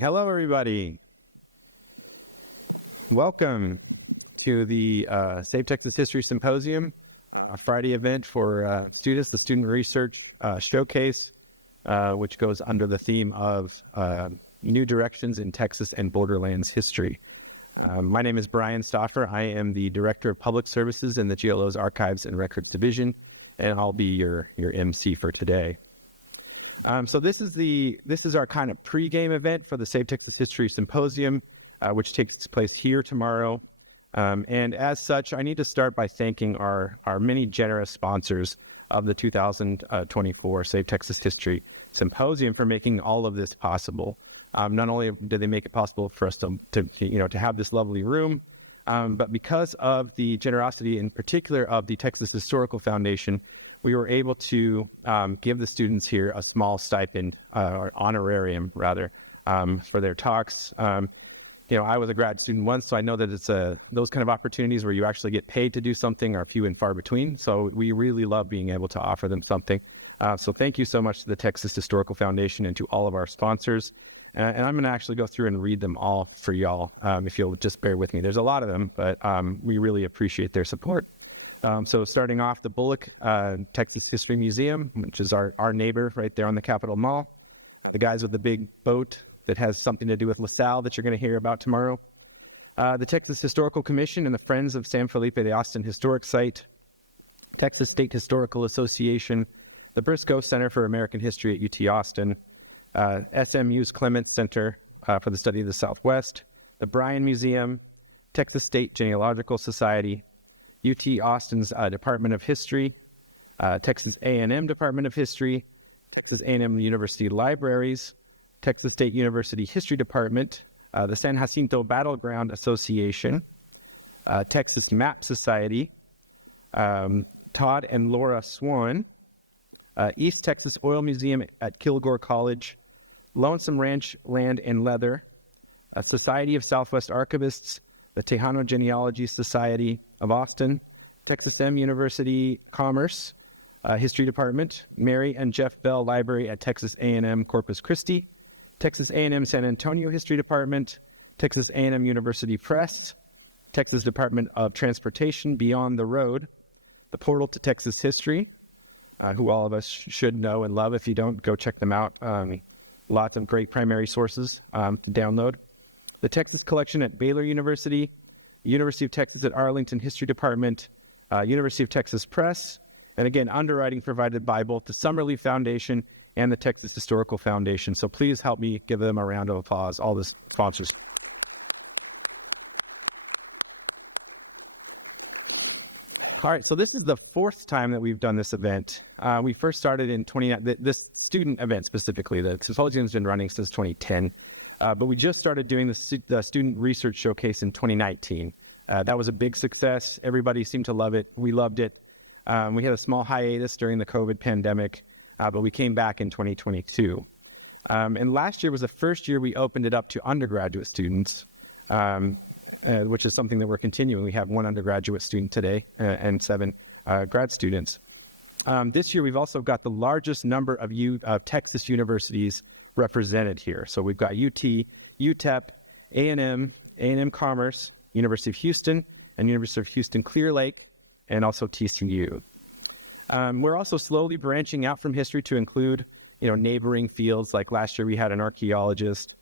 Hello, everybody. Welcome to the Save Texas History Symposium, a Friday event for students, the Student Research Showcase, which goes under the theme of New Directions in Texas and Borderlands History. My name is Brian Stauffer. I am the Director of Public Services in the GLO's Archives and Records Division, and I'll be your MC for today. So this is our kind of pre-game event for the Save Texas History Symposium, which takes place here tomorrow. And as such, I need to start by thanking our many generous sponsors of the 2024 Save Texas History Symposium for making all of this possible. Not only did they make it possible for us to have this lovely room, but because of the generosity in particular of the Texas Historical Foundation, we were able to give the students here a small stipend, or honorarium rather, for their talks. I was a grad student once, so I know that it's those kind of opportunities where you actually get paid to do something are few and far between. So we really love being able to offer them something. So thank you so much to the Texas Historical Foundation and to all of our sponsors. And I'm going to actually go through and read them all for y'all, if you'll just bear with me. There's a lot of them, but we really appreciate their support. So starting off, the Bullock Texas History Museum, which is our neighbor right there on the Capitol Mall. The guys with the big boat that has something to do with LaSalle that you're going to hear about tomorrow. The Texas Historical Commission and the Friends of San Felipe de Austin Historic Site. Texas State Historical Association. The Briscoe Center for American History at UT Austin. SMU's Clements Center for the Study of the Southwest. The Bryan Museum. Texas State Genealogical Society. UT Austin's Department of History, Texas A&M Department of History, Texas A&M University Libraries, Texas State University History Department, the San Jacinto Battleground Association, Texas Map Society, Todd and Laura Swan, East Texas Oil Museum at Kilgore College, Lonesome Ranch Land and Leather, Society of Southwest Archivists, the Tejano Genealogy Society of Austin, Texas M University Commerce History Department, Mary and Jeff Bell Library at Texas A&M Corpus Christi, Texas A&M San Antonio History Department, Texas A&M University Press, Texas Department of Transportation Beyond the Road, the Portal to Texas History, who all of us should know and love. If you don't, go check them out. Lots of great primary sources to download. The Texas Collection at Baylor University, University of Texas at Arlington History Department, University of Texas Press, and again, underwriting provided by both the Summerlee Foundation and the Texas Historical Foundation. So please help me give them a round of applause, all the sponsors. All right, so this is the fourth time that we've done this event. We first started in this student event specifically. The symposium's been running since 2010. But we just started doing the Student Research Showcase in 2019. That was a big success. Everybody seemed to love it. We loved it. We had a small hiatus during the COVID pandemic, but we came back in 2022. And last year was the first year we opened it up to undergraduate students, which is something that we're continuing. We have one undergraduate student today and 7 grad students. This year, we've also got the largest number of Texas universities represented here. So we've got UT, UTEP, A&M, A&M Commerce, University of Houston, and University of Houston Clear Lake, and also TCU. We're also slowly branching out from history to include, neighboring fields. Like last year, we had an archaeologist.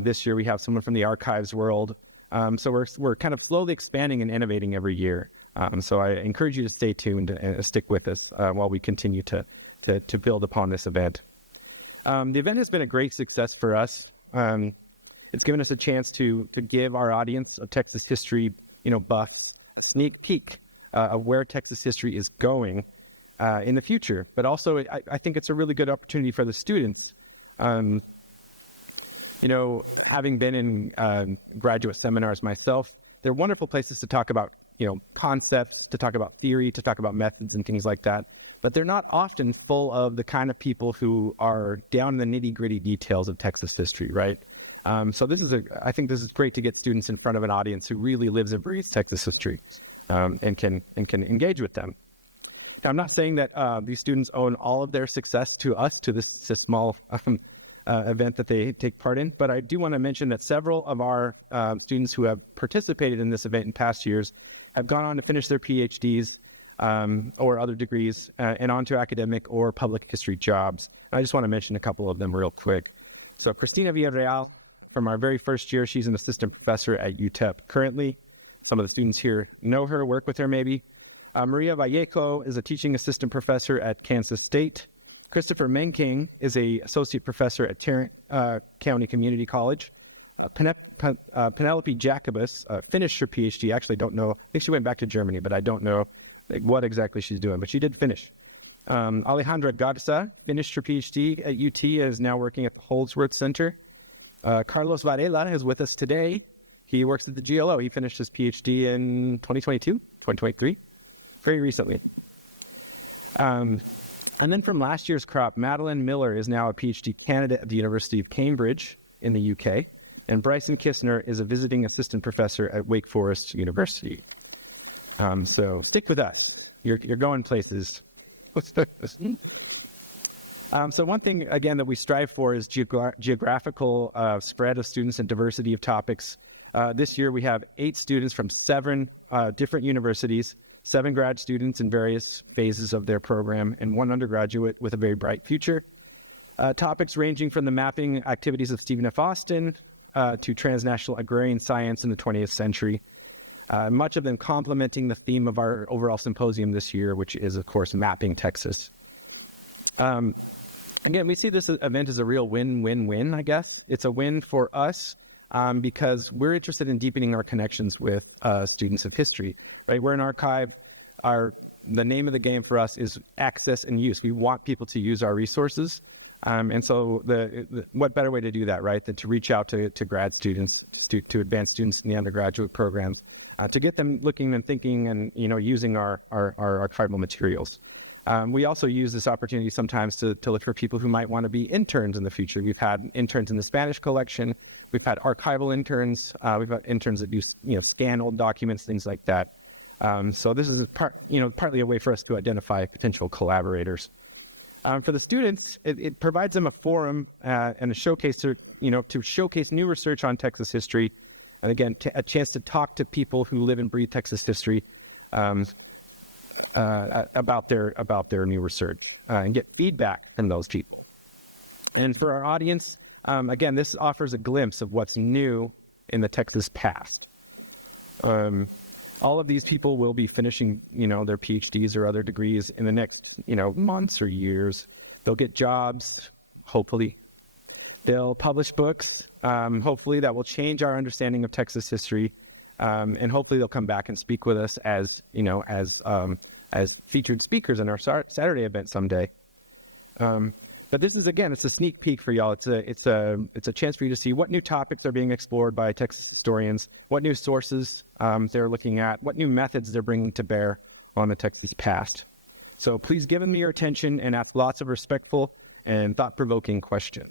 This year, we have someone from the archives world. So we're kind of slowly expanding and innovating every year. So I encourage you to stay tuned and stick with us while we continue to build upon this event. The event has been a great success for us. It's given us a chance to give our audience of Texas history, buffs, a sneak peek of where Texas history is going in the future. But also, I think it's a really good opportunity for the students. Having been in graduate seminars myself, they're wonderful places to talk about, concepts, to talk about theory, to talk about methods and things like that. But they're not often full of the kind of people who are down in the nitty-gritty details of Texas history, right? So I think this is great to get students in front of an audience who really lives and breathes Texas history, and can engage with them. Now, I'm not saying that these students owe all of their success to us, to this small event that they take part in. But I do want to mention that several of our students who have participated in this event in past years have gone on to finish their PhDs or other degrees and onto academic or public history jobs. I just want to mention a couple of them real quick. So Cristina Villarreal, from our very first year, she's an assistant professor at UTEP currently. Some of the students here know her, work with her maybe. Maria Vallejo is a teaching assistant professor at Kansas State. Christopher Menking is a associate professor at Tarrant County Community College. Penelope Jacobus finished her PhD. I actually don't know. I think she went back to Germany, but I don't know what exactly she's doing, but she did finish. Alejandra Garza finished her PhD at UT and is now working at the Holdsworth Center. Carlos Varela is with us today. He works at the GLO. He finished his PhD in 2022, 2023, very recently. And then from last year's crop, Madeline Miller is now a PhD candidate at the University of Cambridge in the UK. And Bryson Kistner is a visiting assistant professor at Wake Forest University. So stick with us. You're going places. So one thing, again, that we strive for is geographical spread of students and diversity of topics. This year we have 8 students from 7 different universities, 7 grad students in various phases of their program, and 1 undergraduate with a very bright future. Topics ranging from the mapping activities of Stephen F. Austin to transnational agrarian science in the 20th century. Much of them complementing the theme of our overall symposium this year, which is, of course, mapping Texas. Again, we see this event as a real win-win-win, I guess. It's a win for us because we're interested in deepening our connections with students of history. Right? We're an archive. The name of the game for us is access and use. We want people to use our resources. And so what better way to do that, right, than to reach out to grad students, to advanced students in the undergraduate programs, to get them looking and thinking and, using our archival materials. We also use this opportunity sometimes to look for people who might want to be interns in the future. We've had interns in the Spanish collection. We've had archival interns. We've had interns that do, scan old documents, things like that. So this is partly a way for us to identify potential collaborators. For the students, it provides them a forum and a showcase to showcase new research on Texas history. And again, a chance to talk to people who live and breathe Texas history about their new research and get feedback from those people. And for our audience, again, this offers a glimpse of what's new in the Texas past. All of these people will be finishing, their PhDs or other degrees in the next, months or years. They'll get jobs, hopefully. They'll publish books. Hopefully that will change our understanding of Texas history. And hopefully they'll come back and speak with us as featured speakers in our Saturday event someday. But this is, again, it's a sneak peek for y'all. It's a chance for you to see what new topics are being explored by Texas historians, what new sources they're looking at, what new methods they're bringing to bear on the Texas past. So please give them your attention and ask lots of respectful and thought-provoking questions.